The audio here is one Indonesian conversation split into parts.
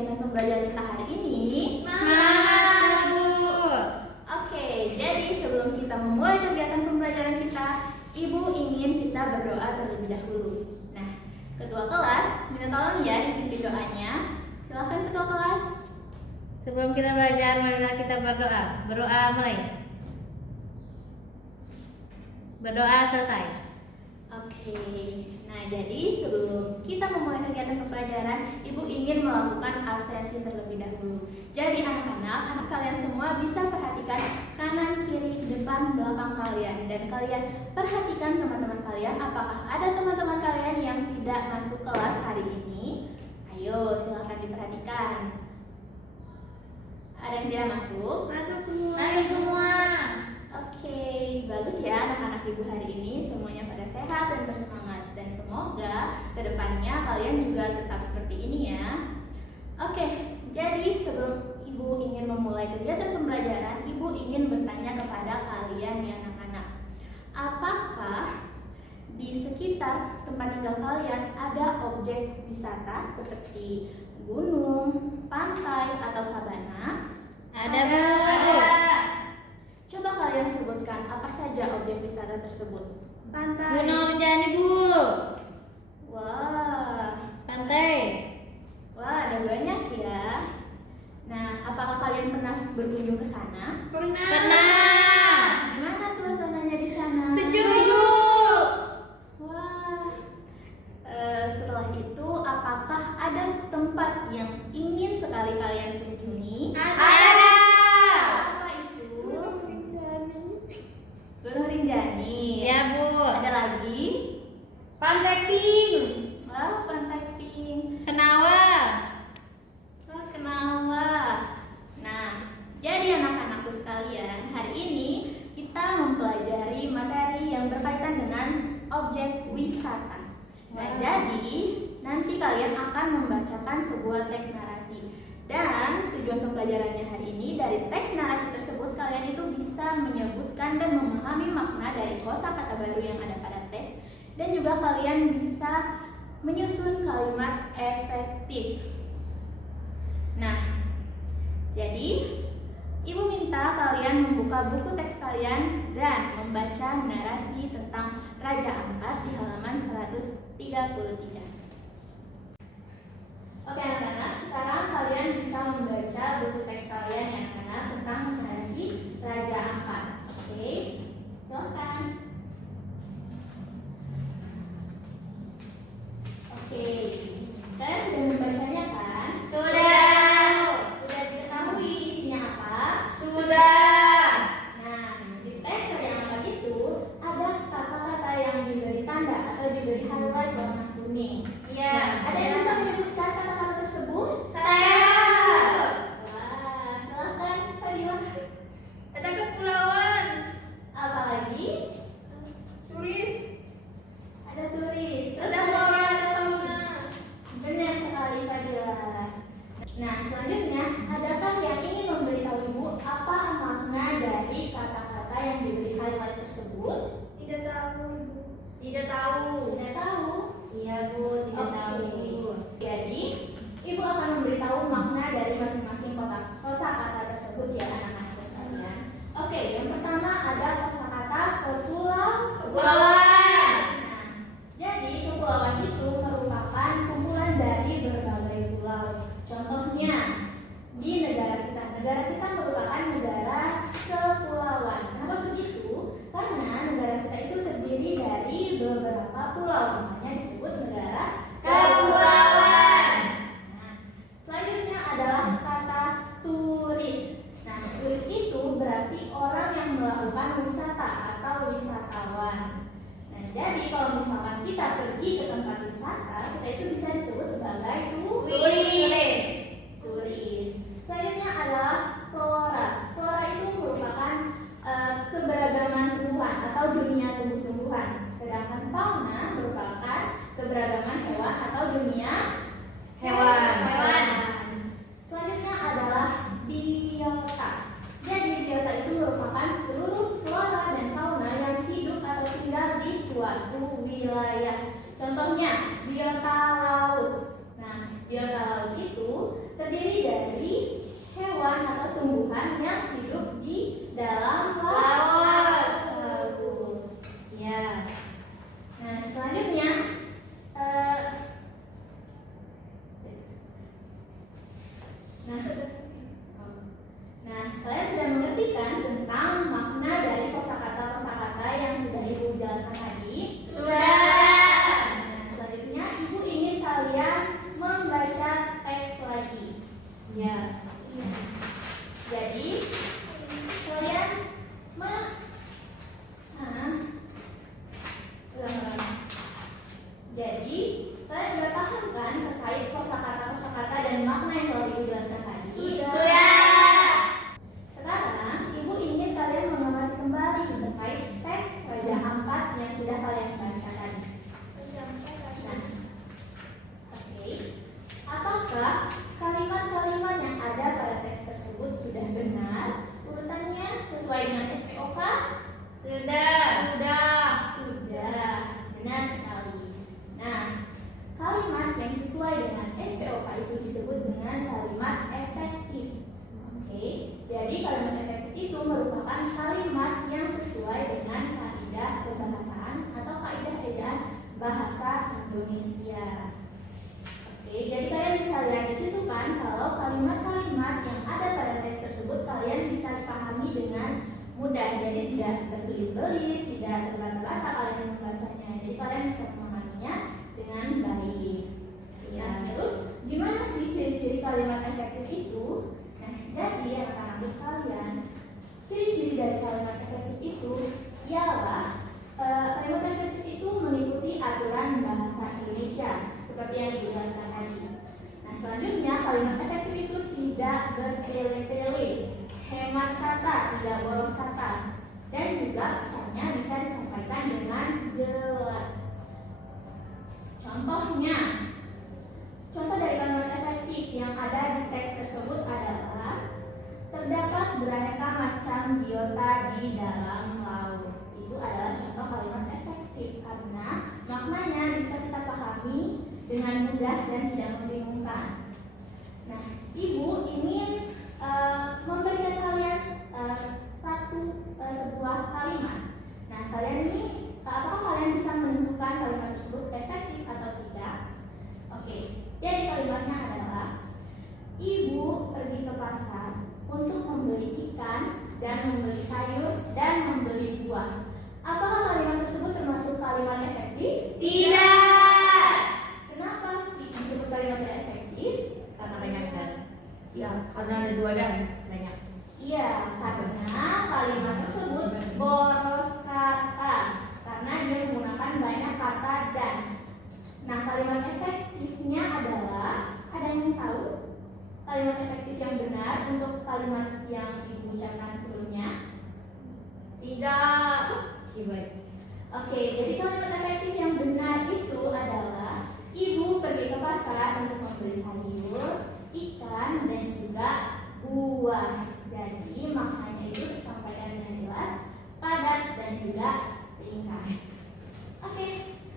kegiatan pembelajaran kita hari ini? Semangat, Bu! Oke, jadi sebelum kita memulai kegiatan pembelajaran kita, Ibu ingin kita berdoa terlebih dahulu. Nah, Ketua kelas, minta tolong ya dipimpin doanya. Silakan Ketua kelas. Sebelum kita belajar, marilah kita berdoa. Berdoa mulai. Berdoa selesai. Oke, nah jadi sebelum kita memulai kegiatan pembelajaran, Ibu ingin melakukan absensi terlebih dahulu. Jadi anak-anak kalian semua bisa perhatikan kanan, kiri, depan, belakang kalian. Dan kalian perhatikan teman-teman kalian, apakah ada teman-teman kalian yang tidak masuk kelas hari ini? Ayo silakan diperhatikan. Ada yang tidak masuk? Masuk semua. Masuk semua. Oke, bagus ya anak-anak Ibu hari ini semuanya pada sehat dan bersemangat, dan semoga kedepannya kalian juga tetap seperti ini ya. Oke, jadi sebelum Ibu ingin memulai kegiatan pembelajaran, Ibu ingin bertanya kepada kalian ya anak-anak, apakah di sekitar tempat tinggal kalian ada objek wisata seperti gunung, pantai, atau sabana? Ada, Bu. Coba kalian sebutkan apa saja objek wisata tersebut. Pantai. Gunung Rinjani, Bu. Wah, Pantai. wah ada banyak ya. Nah, apakah kalian pernah berkunjung ke sana? Pernah. Gimana suasananya di sana? Sejuk. Wah, setelah itu apakah ada tempat yang ingin sekali kalian kunjungi? Ada. Apa itu? Gunung Rinjani. Ya, Bu. Ada lagi? Pantai Pink. Wah, Pantai Pink. Kenawa. Wah, Kenawa. Nah, jadi anak-anakku sekalian, hari ini kita mempelajari materi yang berkaitan dengan objek wisata. Nah, jadi nanti kalian akan membacakan sebuah teks narasi. Dan tujuan pembelajarannya hari ini, dari teks narasi tersebut kalian itu bisa menyebutkan dan memahami makna dari kosakata baru yang ada pada teks, dan juga kalian bisa menyusun kalimat efektif. Nah, jadi Ibu minta kalian membuka buku teks kalian dan membaca narasi tentang Raja Ampat di halaman 133. Oke anak-anak, sekarang kalian bisa membaca buku teks kalian ya anak-anak tentang narasi Raja Ampat. Oke, silakan. Oke, kalian sudah membacanya kan? Sudah. Sudah diketahui isinya apa? Sudah. Nah, di teks Raja Ampat itu ada kata-kata yang diberi tanda atau diberi highlight warna kuning. Iya. Nah, ada yang bisa menyebutkan kata-kata tersebut? Saya. Wah, silakan Fadila. Ada kepulauan. Apa lagi? Turis. Ada turis. Terus Ada flora, ada fauna. benar sekali Fadila. Nah, selanjutnya, adakah yang ingin memberitahu Ibu apa makna dari kata-kata yang diberi highlight tersebut? Tidak tahu, Bu. Tidak tahu. Tidak tahu. Iya, Bu, tidak Oke. tahu. Jadi, Ibu akan memberitahu makna dari masing-masing kosakata tersebut ya anak-anak sekalian. Oke, yang pertama ada kosakata Kepulauan. Nah, jadi kepulauan itu merupakan kumpulan dari berbagai pulau. Contohnya di negara kita. Negara kita merupakan negara kepulauan. Kenapa begitu? Karena negara kita itu terdiri dari beberapa pulau, makanya disebut negara terdiri dari hewan atau tumbuhan yang hidup di dalam laut. Ya. Nah, selanjutnya kalian sudah mengerti kan tentang makna dari kosakata yang sudah Ibu jelaskan tadi? Sudah. Nah, selanjutnya Ibu ingin kalian membaca teks lagi. Ya. Jadi kalian jadi kalian sudah paham kan terkait kosakata dan makna yang telah Ibu jelaskan tadi? Sudah. Sekarang Ibu ingin kalian mengamati kembali terkait teks Raja Ampat yang sudah kalian baca tadi. Oke. Apakah kalimat-kalimat yang ada pada teks tersebut sudah benar urutannya sesuai dengan SPOK? Sudah. Sudah. Benar sekali. Nah, kalimat yang sesuai dengan SPOK itu disebut dengan kalimat efektif. Oke, jadi kalimat efektif itu merupakan kalimat yang sesuai dengan kaidah kebahasaan atau kaidah bahasa Indonesia. Oke, jadi kalian bisa lihat di situ kan kalau kalimat-kalimat yang ada pada teks tersebut kalian bisa dipahami dengan mudah, jadi tidak terbelit-belit, tidak terbata-bata kalian membacanya. Jadi kalian bisa memahaminya dengan baik. Ya, terus gimana sih ciri-ciri kalimat efektif itu? Nah, jadi anak-anakku sekalian, ciri-ciri dari kalimat efektif itu ialah kalimat efektif itu mengikuti aturan bahasa Indonesia seperti yang dijelaskan tadi. Nah, selanjutnya kalimat efektif itu tidak bertele-tele, hemat kata, tidak boros kata, dan juga pesannya bisa disampaikan dengan jelas. Contoh dari kalimat efektif yang ada di teks tersebut adalah terdapat beraneka macam biota di dalam laut. Itu adalah contoh kalimat efektif karena maknanya bisa kita pahami dengan mudah dan tidak membingungkan. Nah, Ibu ingin memberikan kalian sebuah kalimat. Nah, kalian ini apakah kalian bisa menentukan kalimat tersebut efektif atau tidak? Oke, jadi kalimatnya adalah Ibu pergi ke pasar untuk membeli ikan dan membeli sayur dan membeli buah. Apakah kalimat tersebut termasuk kalimat efektif? Tidak. Kenapa disebut kalimat tidak efektif? Karena banyak dan. Ya, karena ada dua dan banyak. Iya, karena kalimat tersebut boros kata. Karena dia menggunakan banyak kata dan. Nah, kalimat efektifnya adalah, ada yang tahu kalimat efektif yang benar untuk kalimat yang Ibu ucapkan sebelumnya? Tidak. Oke, jadi kalimat efektif yang benar itu adalah Ibu pergi ke pasar untuk membeli sayur, ikan, dan juga buah. Jadi maknanya itu disampaikan dengan jelas, padat, dan juga ringkas. Oke,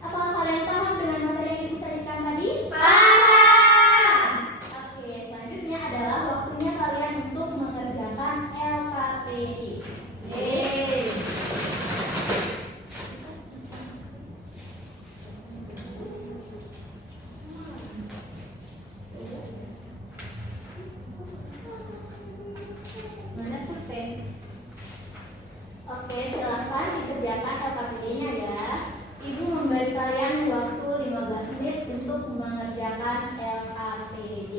apakah kalian paham dengan materi yang Ibu sajikan tadi? Paham. Oke, selanjutnya adalah waktunya kalian untuk mengerjakan LKPD. Mana pulpen? Oke, silakan dikerjakan LKPD-nya ya. Ibu memberi kalian waktu 15 menit untuk mengerjakan LKPD.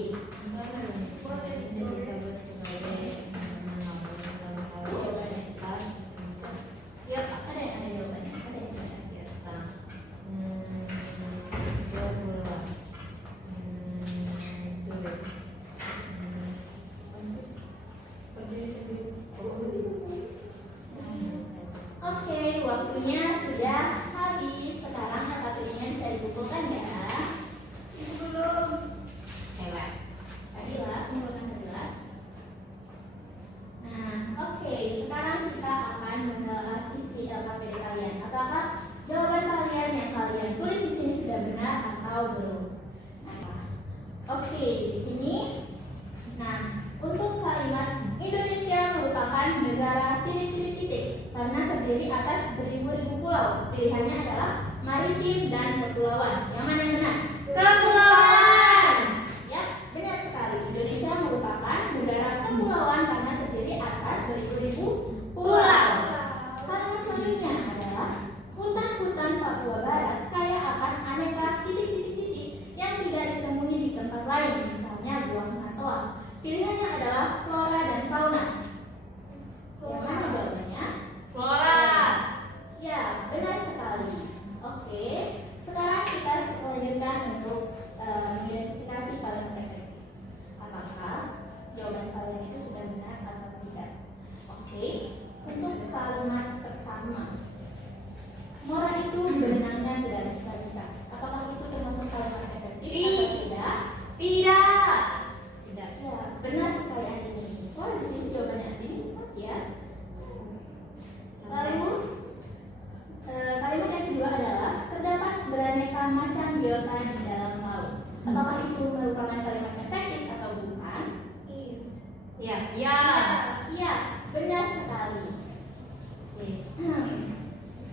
Ya, ada jawabannya. Ada yang ada. Oke, waktunya sudah habis. Sekarang LKPD-nya bisa dikumpulkan ya. Itu belum. Fadila, ini bukan Fadila. Nah, oke, sekarang kita akan isi LKPD kalian. Apakah jawaban kalian yang kalian tulis di sini sudah benar atau belum? Nah, oke, di sini atas beribu-ribu pulau. Pilihannya adalah maritim dan kepulauan. Yang mana yang benar? Kepulauan. Ya, benar sekali. Indonesia merupakan negara kepulauan karena terdiri atas beribu-ribu pulau. Kalimat selanjutnya adalah hutan-hutan Papua Barat kaya akan aneka titik-titik yang tidak ditemui di tempat lain, misalnya buah katoa. Pilihannya adalah flora dan fauna. Yang mana jawabannya? Flora. Ya, benar sekali. Oke, sekarang kita lanjutkan untuk mengidentifikasi kalimat efektif. Apakah jawaban kalian itu sudah benar atau tidak? Oke, untuk kalimat pertama, Mora itu berenangnya tidak bisa-bisa. Apakah itu termasuk kalimat efektif atau tidak? Tidak. Tidak. Ya, benar sekali Andini. Wah, di sini jawabannya Andini. Ya. Lalu kalimat yang kedua adalah terdapat beraneka macam biota di dalam laut. Apakah itu merupakan kalimat efektif atau bukan? Ya. Ya. Iya, benar sekali. Oke.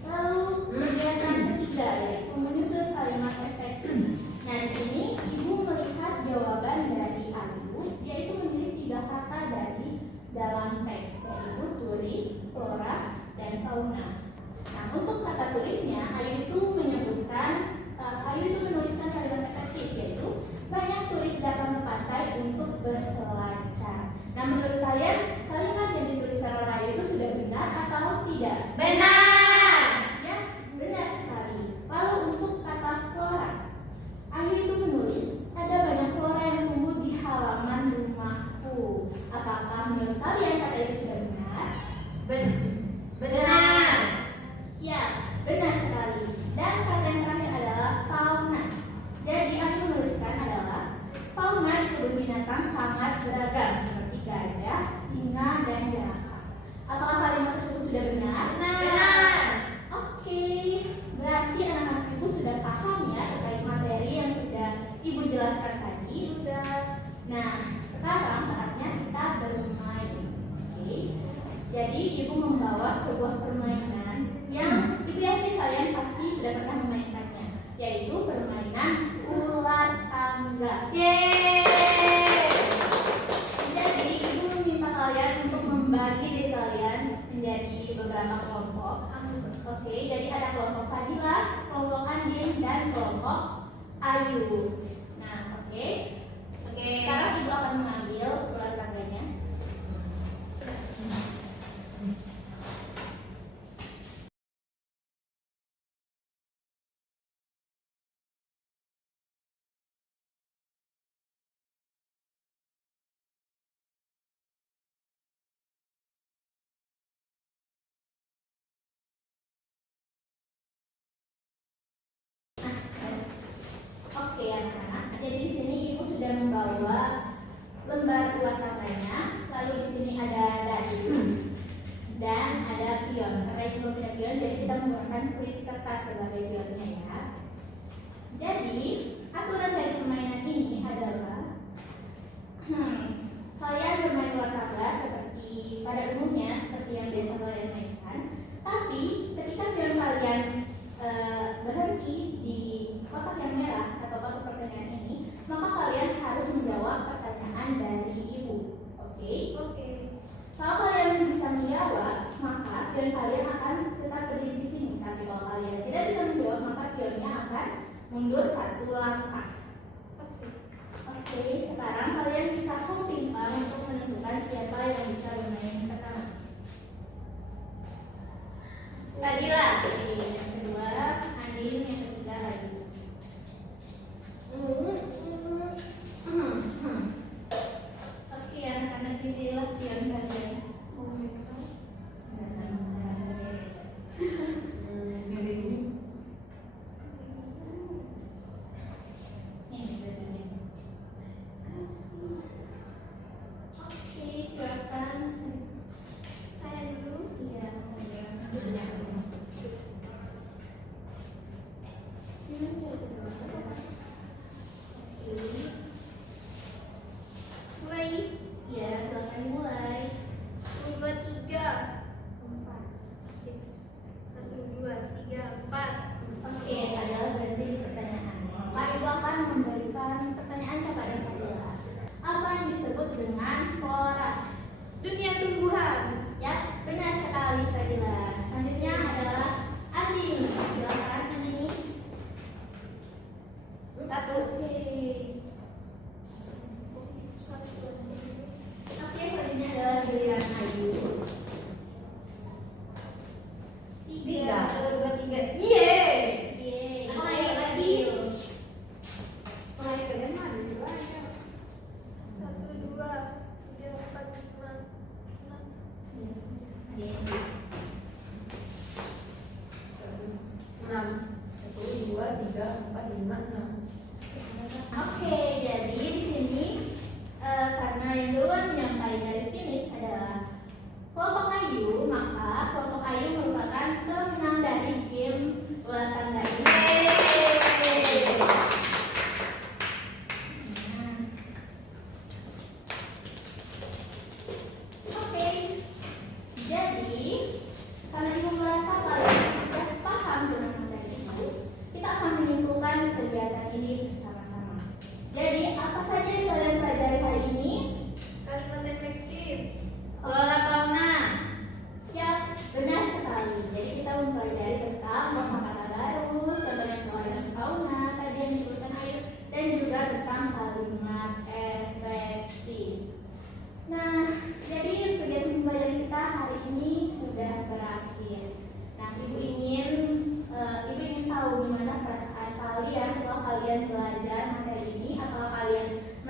Lalu kegiatan ketiga yaitu menyusun kalimat efektif. Nah, di sini ibu melihat jawaban dari Ayu, yaitu memilih 3 kata dari dalam teks, yaitu turis, flora, dan fauna. Nah, untuk kata turisnya, Ayu itu menuliskan kalimat efektif, yaitu banyak turis datang ke pantai untuk berselancar. Nah, menurut kalian, kalimat yang dituliskan oleh Ayu itu sudah benar atau tidak? Benar. Ya, benar sekali. Lalu untuk kata flora, Ayu itu menulis ada banyak flora yang tumbuh di halaman rumahku. Apakah menurut kalian kata itu sudah benar? Benar. Ya, benar sekali. Dan kata yang terakhir adalah fauna. Jadi Ayu menuliskan adalah fauna itu binatang sangat beragam seperti gajah, singa, dan jerapah. Apakah kalimat tersebut sudah benar? Benar. Oke, berarti anak-anak ibu sudah paham ya terkait materi yang sudah ibu jelaskan tadi. Sudah. Nah, sekarang saatnya kita bermain. Oke. Jadi ibu membawa sebuah permainan yang ibu yakin kalian pasti sudah pernah memainkannya, yaitu permainan ular tangga. Yeay. Jadi ibu meminta kalian untuk membagi diri kalian menjadi beberapa kelompok. Oke, jadi ada kelompok Fadila, kelompok Andin, dan kelompok Ayu. Nah, oke. Sekarang ibu akan mengambil ular tangganya. Oke anak-anak, jadi di sini ibu sudah membawa lembar ular tangganya. Lalu di sini ada dadu dan ada pion. Karena ibu belum punya pion, jadi kita menggunakan klip kertas sebagai pionnya ya. Jadi aturan dari permainan ini adalah kalian bermain ular tangga seperti pada umumnya, seperti yang biasa kalian mainkan. Tapi ketika pion kalian berhenti di kotak yang merah atau kotak pertanyaan ini, maka kalian harus menjawab pertanyaan dari ibu. Oke? Kalau kalian bisa menjawab, maka pion kalian akan tetap berdiri di sini. Tapi kalau kalian tidak bisa menjawab, maka pionnya akan mundur 1 langkah. Oke, sekarang kalian bisa pingpong untuk menentukan siapa yang bisa bermain pertama. Fadila. Oke, yang kedua Andin, yang ketiga Ayu. Oke, anak-anak pilihlah pion kalian. Oke, silakan. Saya dulu. Iya,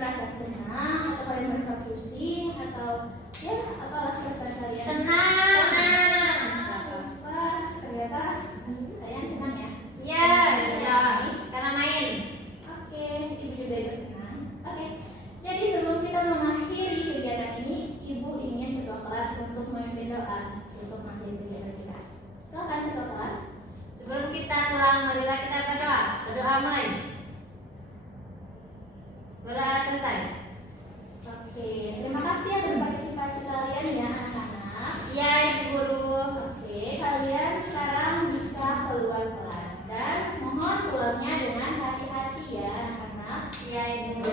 merasa senang atau kalian merasa pusing atau ya apalah perasaan kalian? Senang. Apa? Ternyata kalian senang ya? Iya, iya. Karena main. Oke, ibu juga ikut senang. Oke, jadi sebelum kita mengakhiri kegiatan ini, ibu ingin ketua kelas untuk memimpin doa untuk mengakhiri kegiatan kita. Silakan ketua kelas. Sebelum kita pulang, marilah kita berdoa. Berdoa mulai. Berdoa selesai. Oke, terima kasih atas partisipasi kalian ya anak-anak. Iya, Ibu Guru. Oke, kalian sekarang bisa keluar kelas dan mohon pulangnya dengan hati-hati ya anak-anak. Iya, Ibu Guru.